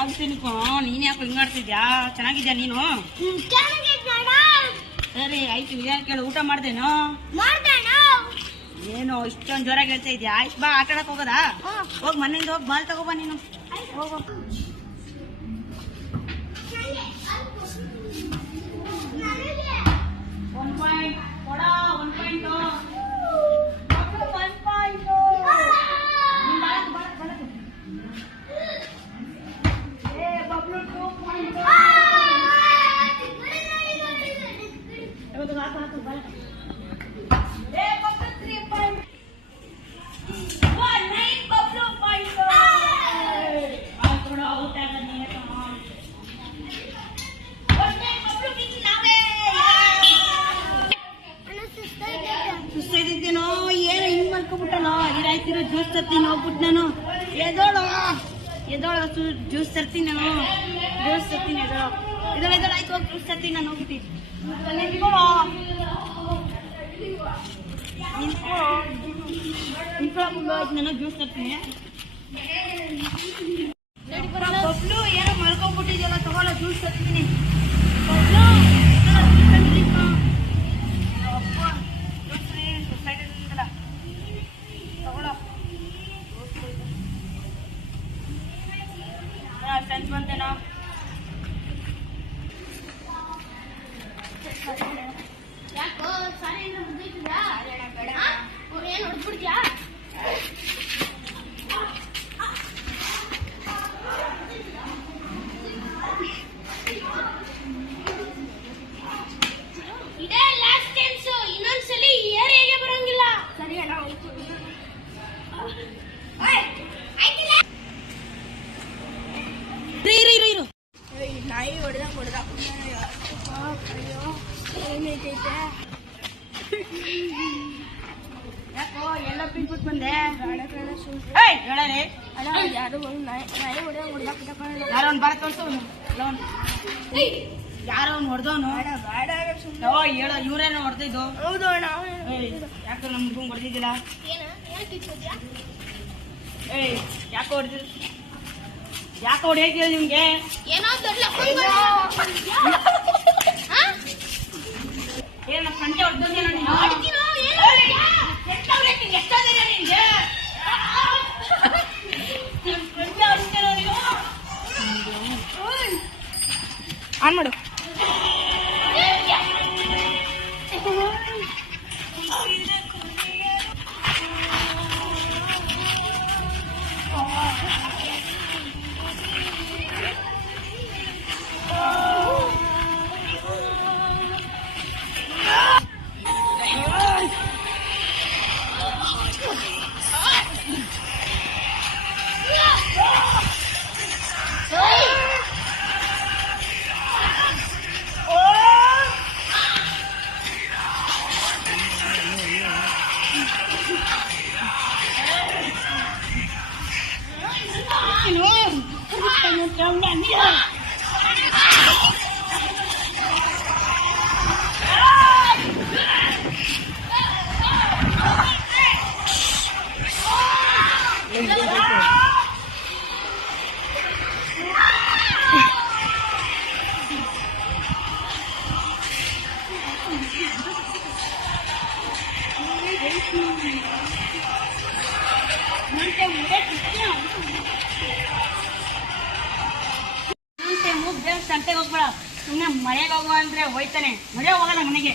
ಆಗ್ತೀನಿ ನೀನ್ ಯಾಕೆ ಹಿಂಗ್ ಆಡ್ತಿದ್ಯಾ? ಚೆನ್ನಾಗಿದ್ಯಾ ನೀನು? ಸರಿ ಆಯ್ತು, ಇದೇನ್ ಕೇಳು, ಊಟ ಮಾಡ್ದೇನೋ? ಏನು ಇಷ್ಟೊಂದು ಜೋರಾಗಿ ಹೇಳ್ತಾ ಇದ್ಯಾ? ಆಯ್ತು ಬಾ, ಆಟ ಆಡಕ್ ಹೋಗೋದಾ? ಹೋಗ್ ಮನೆಯಿಂದ ಹೋಗಿ ಬಾಲ್ ತಗೋಬಾ ನೀನು. ಹೋಗು. ಸುಸ್ತಾಯ್ತಿದ್ದೇನೋ, ಏನು ಹಿಂಗ್ ಮಾಡ್ಕೊಬಿಟ್ಟನೋ? ಇರಾಯ್ತಿರೋ ಜ್ಯೂಸ್ ತರ್ತೀನಿ, ಹೋಗ್ಬಿಟ್ಟು ನಾನು. ಎದೋಳು ಜ್ಯೂಸ್ ತರ್ತೀನಿ ನಾನು, ಜ್ಯೂಸ್ ತರ್ತೀನಿ. ಎದೋಳು ಆಯ್ತು, ಹೋಗಿ ಜ್ಯೂಸ್ ತರ್ತೀನಿ ನಾನು, ಹೋಗ್ಬಿಟ್ಟು. ನಾನು ಜ್ಯೂಸ್ ತರ್ತೀನಿ. ಬಬ್ಲು ಏನೋ ಮಲ್ಕೊಂಡ್ಬಿಟ್ಟಿದ್ಯಲ್ಲ, ತಗೊಳ್ಳೋ ಜ್ಯೂಸ್ ತರ್ತೀನಿ. ಫ್ರೆಂಡ್ಸ್ ಬಂದೇನೋ? ಯಾಕೋ ಸಾರಿ ಏನಾರ ಮುಗಿದ್ಯಾ? ಏನು ಹೊಡ್ಬಿಡ್ತೀಯಾ? ಇದೇ ಲಾಸ್ಟ್ ಟೈಮ್ಸ್, ಇನ್ನೊಂದ್ಸಲಿ ಏರಿಯಾಗೆ ಬರಂಗಿಲ್ಲ. ಸರಿ ಅಣ್ಣ, ನಾಯಿ ಹೊಡೆದ ಏನೈತೈತೆ? ಯಾಕೋ ಎಲ್ಲ ಪಿನ್ಬಿಟ್ಟು ಬಂದೆ? ಯಾರು ನಾಯಿ ಹೊಡೆದ ಯಾರೋ ಒಂದು ಬಾರ ತೋರ್ಸು. ಯಾರೋ ಅವ್ನು ಹೊಡೆದವನು? ಹೇಳೋ, ಇವ್ರೇನೋ ಹೊಡೆದಿದ್ದು? ಹೌದು ಅಣ್ಣ. ಯಾಕೋ ನಮ್ಮ ಹುಡುಗ ಹೊಡೆದಿದ್ದಿಲ್ಲ? ಯಾಕೋ ಹೊಡೆದಿಲ್ಲ? ಯಾಕೆ ಹೊಡೆಯಕ್ಕೆ ನಿಮ್ಗೆ? ಏನೋ ದೊಡ್ಡ ಏನ ಸಂಜೆ ಹೊಡೆದ ನೀನು? ಆನ್ ಮಾಡು. ಸಂತೆಗೆ ಹೋಗ್ಬೇಡ, ಸುಮ್ಮನೆ ಮನೆಗೆ ಹೋಗುವ ಅಂದ್ರೆ ಹೋಯ್ತಾನೆ. ಮನೆ ಹೋಗಲ್ಲ ಮನೆಗೆ.